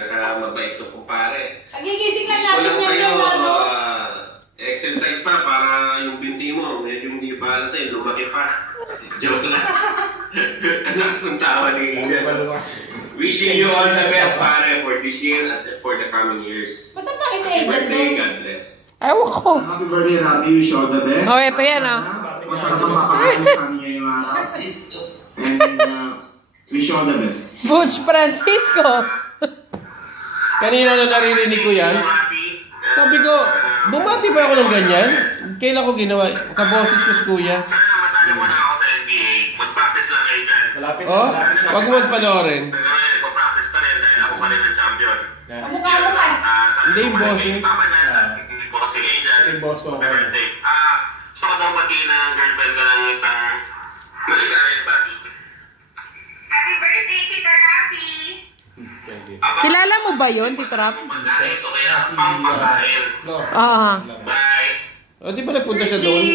Kaya mabait to po pare. Nagigising lang Gusto natin lang yan sa'yo, yung ano. exercise pa para yung binti mo, medyo hindi balance sa'yo, lumaki pa. Joke lang. Ang lakas ng tawa ni Ian. Wishing you all the best pare for this year and for the coming years. Ba't ang bakit Happy Aidan birthday, doon? God bless. Ewan ko. Happy birthday, Rabi. Wish you all the best. Oh, ito yan, ah. Masarap ang mapakain sa inyo yung araw. And wish you all the best. Butch Francisco. Kanina nung naririnig ko yan, sabi ko, bumati ba ako ng ganyan? Kailan ko ginawa? Kaboses ko si kuya. Sana matalo mo na ako sa NBA. Mag-practice lang kayo dyan. Oh, wag mo panoorin. Pero ngayon, nagpa-practice pa rin dahil ako pa rin ang champion. Kamukha mo ka. Hindi yung boses. Hindi bossing kayo dyan. Yung boss ko. Happy birthday. Gusto ko daw pati ng girlfriend ko ng isang maligayang bati. Happy birthday, Tita Rafi! Kilala mo ba yun, Tito Rap? Pagkain o kaya pang pagkain. Oo. Bye! O, di ba nagpunta siya doon?